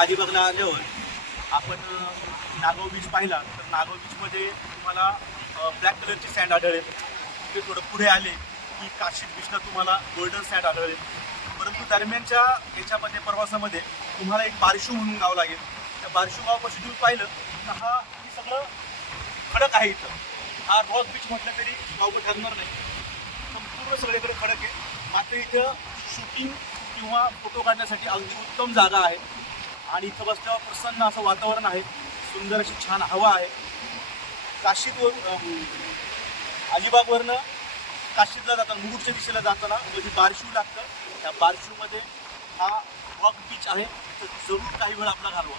अलिबागला आल्यावर आपण नागाव बीच पाहिला. तर नागाव बीचमध्ये तुम्हाला ब्लॅक कलरची सँड आढळेल. ते थोडं पुढे आले की काशी बीचला तुम्हाला गोल्डन सँड आढळेल. परंतु दरम्यानच्या याच्यामध्ये प्रवासामध्ये तुम्हाला एक बारशू म्हणून गाव लागेल. त्या बारशू गावापासून तुम्ही पाहिलं तर हा सगळं खडक आहे इथं. हा रॉक बीच म्हटलं तरी गाव ठरणार नाही. संपूर्ण सगळीकडे खडक आहे. मात्र इथं शूटिंग किंवा फोटो काढण्यासाठी अगदी उत्तम जागा आहे. आणि इथं बसल्यावर प्रसन्न असं वातावरण आहे. सुंदर अशी छान हवा आहे. काशीदवर अलिबागवरनं काशीदला जाताना मुरुडच्या दिशेला जाताना म्हणजे बारशू लागतं त्या बारशूमध्ये हा रॉक बीच आहे. तर जरूर काही वेळ आपला घालवा.